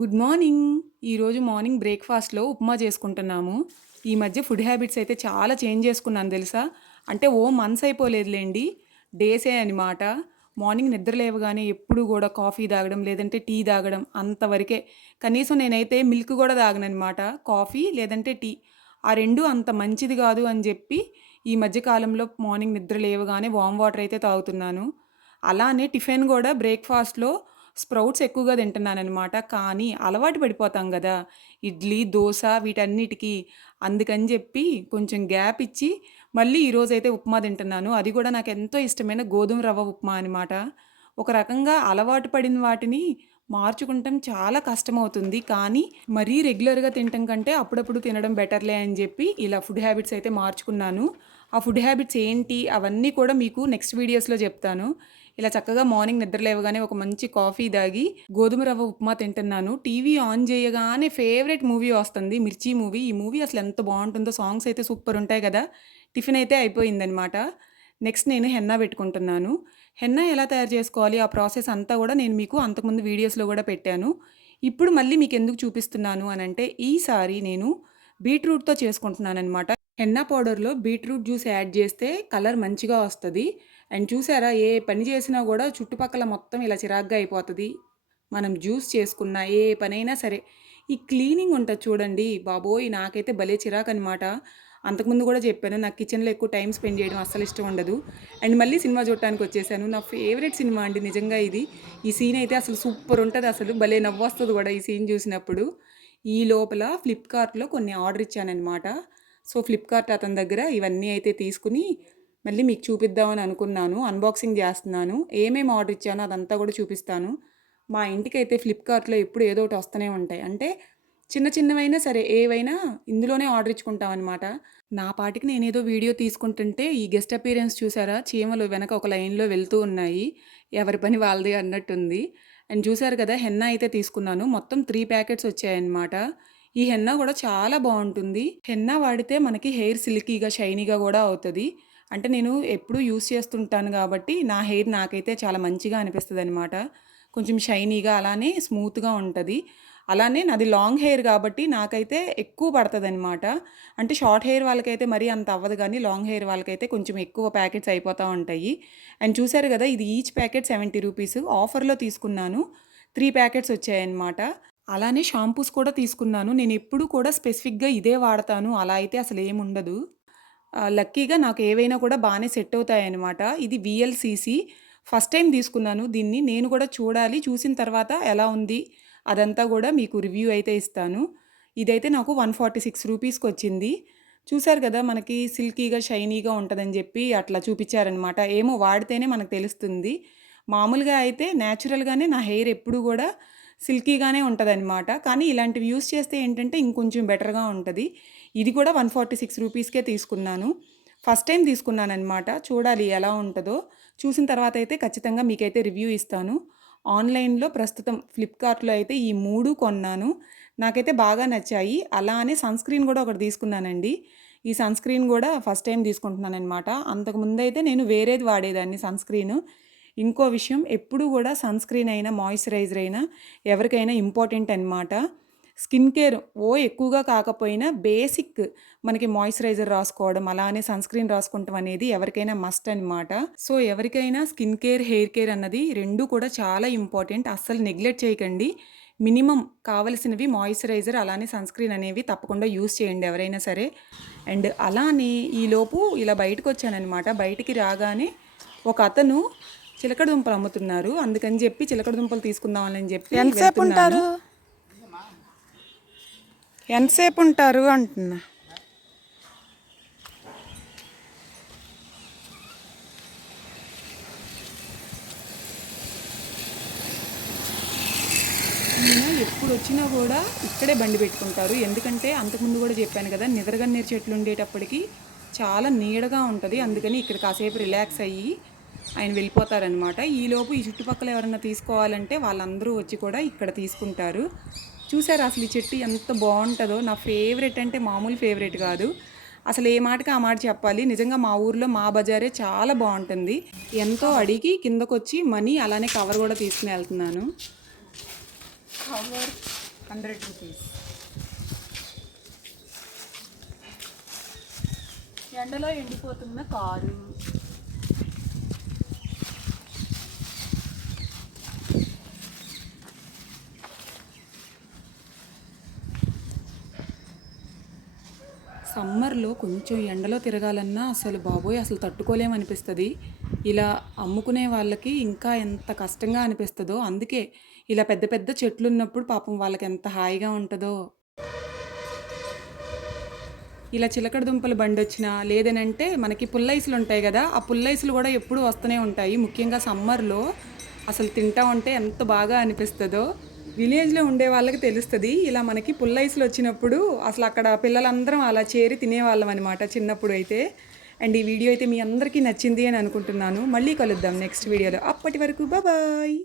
Good morning. ఈరోజు morning బ్రేక్‌ఫాస్ట్‌లో ఉప్మా చేసుకుంటున్నాము. ఈ మధ్య ఫుడ్ హ్యాబిట్స్ అయితే చాలా చేంజ్ చేసుకున్నాను తెలుసా? అంటే మంత్స్ అయిపోలేదులెండి. డేసే అనమాట. మార్నింగ్ నిద్ర లేవగానే ఎప్పుడు గూడా కాఫీ తాగడం, లేదంటే టీ తాగడం అంతవరకే. కనీసం నేనైతే మిల్క్ గూడా తాగననమాట. కాఫీ లేదంటే టీ. ఆ 2 అంత మంచిది గాదు అని జెప్పి, ఈ మధ్య కాలంలో మార్నింగ్ నిద్ర లేవగానే వార్మ్ వాటర్ అయితే తాగుతున్నాను. అలానే టిఫిన్ గూడా బ్రేక్‌ఫాస్ట్‌లో స్ప్రౌట్స్ ఎక్కువగా తింటున్నాననమాట. కానీ అలవాటు పడిపోతాం గదా! ఇడ్లీ, దోస వీటన్నిటికి. అందుకని జెప్పి కొంచెం గ్యాప్ ఇచ్చి మళ్ళీ ఈరోజైతే ఉప్మా తింటున్నాను. అది గూడా నాకెంతో ఇష్టమైన గోధుమ రవ్వ ఉప్మా అనమాట. ఒక రకంగా అలవాటు పడిన వాటిని మార్చుకుంటం చాలా కష్టమవుతుంది. కానీ మరీ రెగ్యులర్‌గా తినటం కంటే అప్పుడప్పుడు తినడం బెటర్‌లే అని జెప్పి ఇలా ఫుడ్ హ్యాబిట్స్ అయితే మార్చుకున్నాను. ఆ ఫుడ్ హ్యాబిట్స్ ఏంటి అవన్నీ కూడా మీకు నెక్స్ట్ వీడియోస్‌లో జెప్తాను. ఇలా చక్కగా మార్నింగ్ నిద్ర లేవగానే ఒక మంచి కాఫీ తాగి గోధుమ రవ్వ ఉప్మా తింటున్నాను. టీవీ ఆన్ చేయగానే ఫేవరెట్ మూవీ వస్తుంది 'మిర్చి' మూవీ. ఈ మూవీ అసలు ఎంత బావుంటుందో, సాంగ్స్ అయితే సూపర్ ఉంటాయి గదా! టిఫిన్ అయితే అయిపోయిందనమాట. నెక్స్ట్ నేను హెన్నా పెట్టుకుంటున్నాను. హెన్నా ఎలా తయారు చేసుకోవాలి ఆ ప్రాసెస్ అంతా గూడా నేను మీకు అంతకుముందు వీడియోస్‌లో గూడా పెట్టాను. ఇప్పుడు మళ్ళీ మీకెందుకు చూపిస్తున్నాను అనంటే ఈసారి నేను బీట్రూట్‌తో చేసుకుంటున్నాననమాట. హెన్నా పౌడర్‌లో బీట్రూట్ జ్యూస్ యాడ్ చేస్తే కలర్ మంచిగా వస్తది. అండ్ చూసారా ఏ పని చేసినా గూడా చుట్టుపక్కల మొత్తం ఇలా చిరాగ్గా అయిపోతది. మనం జ్యూస్ చేసుకున్నా ఏ పనైనా సరే. ఈ క్లీనింగ్ ఉంటది చూడండి బాబోయ్! నాకైతే భలే చిరాకనమాట. అంతకుముందు గూడా చెప్పాను. నాకు కిచెన్‌లో ఎక్కువ టైమ్ స్పెండ్ చేయడం అస్సలు ఇష్టం ఉండదు. అండ్ మళ్ళీ సినిమా చూడటానికొచ్చేసాను. నా ఫేవరెట్ సినిమా అండి నిజంగా ఇది. ఈ సీన్ అయితే అసలు సూపర్ ఉంటదసలు. భలే నవ్వొస్తది గూడా ఈ సీన్ చూసినప్పుడు. ఈ లోపల ఫ్లిప్‌కార్ట్‌లో కొన్ని ఆర్డర్ ఇచ్చాననమాట. సో, ఫ్లిప్‌కార్ట్ అతని దగ్గర ఇవన్నీ అయితే తీసుకొని మళ్ళీ మీకు చూపిద్దామని అనుకున్నాను. అన్బాక్సింగ్ చేస్తున్నాను. ఏమేమి ఆర్డర్ ఇచ్చానో అదంతా కూడా చూపిస్తాను. మా ఇంటికైతే ఫ్లిప్‌కార్ట్‌లో ఎప్పుడు ఏదో ఒకటి వస్తూనే ఉంటాయి. అంటే చిన్న చిన్నవైనా సరే ఏవైనా ఇందులోనే ఆర్డర్ ఇచ్చుకుంటామనమాట. నా పాటికి నేనేదో వీడియో తీసుకుంటుంటే ఈ గెస్ట్ అపియరెన్స్ చూసారా? చీమలు వెనక ఒక లైన్‌లో వెళ్తూ ఉన్నాయి. ఎవరి పని వాళ్ళది అన్నట్టుంది. అండ్ చూసారు కదా! హెన్నా అయితే తీసుకున్నాను. మొత్తం 3 ప్యాకెట్స్ వచ్చాయన్నమాట. ఈ హెన్నా కూడా చాలా బావుంటుంది. హెన్నా వాడితే మనకి హెయిర్ సిల్కీగా, షైనీగా కూడా అవుతది. అంటే నేను ఎప్పుడూ యూజ్ చేస్తుంటాను కాబట్టి నా హెయిర్ నాకైతే చాలా మంచిగా అనిపిస్తదనమాట. కొంచెం షైనీగా అలానే స్మూత్‌గా ఉంటది. అలానే నాది లాంగ్ హెయిర్ కాబట్టి నాకైతే ఎక్కువ పడతదనమాట. అంటే షార్ట్ హెయిర్ వాళ్ళకైతే మరీ అంత అవ్వదు గానీ, లాంగ్ హెయిర్ వాళ్ళకైతే కొంచెం ఎక్కువ ప్యాకెట్స్ అయిపోతా ఉంటాయి. అండ్ చూసారు గదా! ఇది ఈచ్ ప్యాకెట్ ₹70 ఆఫర్‌లో తీసుకున్నాను. 3 ప్యాకెట్స్ వచ్చాయన్నమాట. అలానే షాంపూస్ కూడా తీసుకున్నాను. నేనెప్పుడు కూడా స్పెసిఫిక్‌గా ఇదే వాడతాను అలా అయితే అసలేముండదు. లక్కీగా నాకు ఏవైనా కూడా బానే సెట్ అవుతాయన్నమాట. ఇది వీఎల్‌సీసీ ఫస్ట్ టైమ్ తీసుకున్నాను దీన్ని. నేను కూడా చూడాలి. చూసిన తర్వాత ఎలా ఉంది అదంతా గూడా మీకు రివ్యూ అయితే ఇస్తాను. ఇదైతే నాకు ₹146కొచ్చింది. చూసారు గదా! మనకి సిల్కీగా, షైనీగా ఉంటదని జెప్పి అట్లా చూపిచ్చారనమాట. ఏమో వాడితేనే మనకు తెలుస్తుంది. మామూలుగా అయితే నేచురల్‌గానే నా హెయిర్ ఎప్పుడు గూడా సిల్కీగానే ఉంటదనమాట. కానీ ఇలాంటివి యూజ్ చేస్తే ఏంటంటే ఇంకొంచెం బెటర్‌గా ఉంటది. ఇది కూడా ₹146కే తీసుకున్నాను. ఫస్ట్ టైమ్ తీసుకున్నాననమాట. చూడాలి ఎలా ఉంటదో. చూసిన తర్వాత అయితే ఖచ్చితంగా మీకైతే రివ్యూ ఇస్తాను. ఆన్‌లైన్‌లో ప్రస్తుతం ఫ్లిప్‌కార్ట్‌లో అయితే ఈ 3 కొన్నాను. నాకైతే బాగా నచ్చాయి. అలా అని సన్ స్క్రీన్ గూడా ఒకటి తీసుకున్నానండి. ఈ సన్ స్క్రీన్ గూడా ఫస్ట్ టైమ్ తీసుకుంటున్నాననమాట. అంతకుముందయితే నేను వేరేది వాడేదాన్ని సన్ స్క్రీను. ఇంకో విషయం ఎప్పుడు గూడా సన్ స్క్రీన్ అయినా, మాయిశ్చరైజర్ అయినా ఎవరికైనా ఇంపార్టెంట్ అనమాట. స్కిన్ కేర్ ఎక్కువగా కాకపోయినా బేసిక్ మనకి మాయిశ్చరైజర్ రాసుకోవడం, అలానే సన్ స్క్రీన్ రాసుకుంటం అనేది ఎవరికైనా మస్ట్ అనమాట. సో, ఎవరికైనా స్కిన్ కేర్, హెయిర్ కేర్ అన్నది 2 కూడా చాలా ఇంపార్టెంట్. అస్సలు నెగ్లెక్ట్ చేయకండి. మినిమమ్ కావలసినవి మాయిశ్చరైజర్ అలానే సన్ స్క్రీన్ అనేవి తప్పకుండా యూజ్ చేయండి ఎవరైనా సరే. అండ్ అలానే ఈలోపు ఇలా బయటకొచ్చాననమాట. బయటికి రాగానే ఒక అతను చిలకడ దుంపలు అమ్ముతున్నారు. అందుకని జెప్పి చిలకడ దుంపలు తీసుకుందామని జెప్పి ఎంతసేపు వెళ్తున్నాను. ఉంటారు? ఎంతసేపు ఉంటారు అంటున్నా. ఈయన ఎప్పుడొచ్చినా గూడా ఇక్కడే బండి పెట్టుకుంటారు. ఎందుకంటే అంతకుముందు గూడా జెప్పాను గదా! నిద్రగన్నేరు చెట్లు ఉండేటప్పటికి చాలా నీడగా ఉంటది. అందుకని ఇక్కడ కాసేపు రిలాక్స్ అయ్యి ఆయన వెళ్ళిపోతారనమాట. ఈలోపు ఈ చుట్టుపక్కల ఎవరన్నా తీసుకోవాలంటే వాళ్ళందరూ వచ్చి కూడా ఇక్కడ తీసుకుంటారు. చూసారా అసలు ఈ చెట్టు ఎంత బావుంటదో! నా ఫేవరెట్ అంటే మామూలు ఫేవరెట్ గాదు. అసలు ఏ మాటకి ఆ మాట చెప్పాలి. నిజంగా మా ఊర్లో మా బజారే చాలా బావుంటుంది. ఎంతో అడిగి కిందకొచ్చి మనీ అలానే కవర్ గూడా తీసుకొని ఎళ్తున్నాను. Cover 100 rupees. ఎండలో ఎండిపోతున్న కారు, సమ్మర్లో కొంచెం ఎండలో తిరగాలన్నా అసలు బాబోయ్ అసలు తట్టుకోలేమనిపిస్తుంది. ఇలా అమ్ముకునే వాళ్ళకి ఇంకా ఎంత కష్టంగా అనిపిస్తుందో. అందుకే ఇలా పెద్ద పెద్ద చెట్లు ఉన్నప్పుడు పాపం వాళ్ళకి ఎంత హాయిగా ఉంటుందో. ఇలా చిలకడ దుంపల బండొచ్చినా లేదనంటే మనకి పుల్లైసులు ఉంటాయి కదా, ఆ పుల్లైసులు కూడా ఎప్పుడూ వస్తూనే ఉంటాయి. ముఖ్యంగా సమ్మర్లో అసలు తింటా ఉంటే ఎంత బాగా అనిపిస్తుందో. విలేజ్లో ఉండే వాళ్ళకి తెలుస్తుంది. ఇలా మనకి పుల్లైసులు వచ్చినప్పుడు అసలు అక్కడ పిల్లలందరం అలా చేరి తినేవాళ్ళం అనమాట చిన్నప్పుడు అయితే. అండ్ ఈ వీడియో అయితే మీ అందరికీ నచ్చింది అని అనుకుంటున్నాను. మళ్ళీ కలుద్దాం నెక్స్ట్ వీడియోలో. అప్పటి వరకు బాయ్.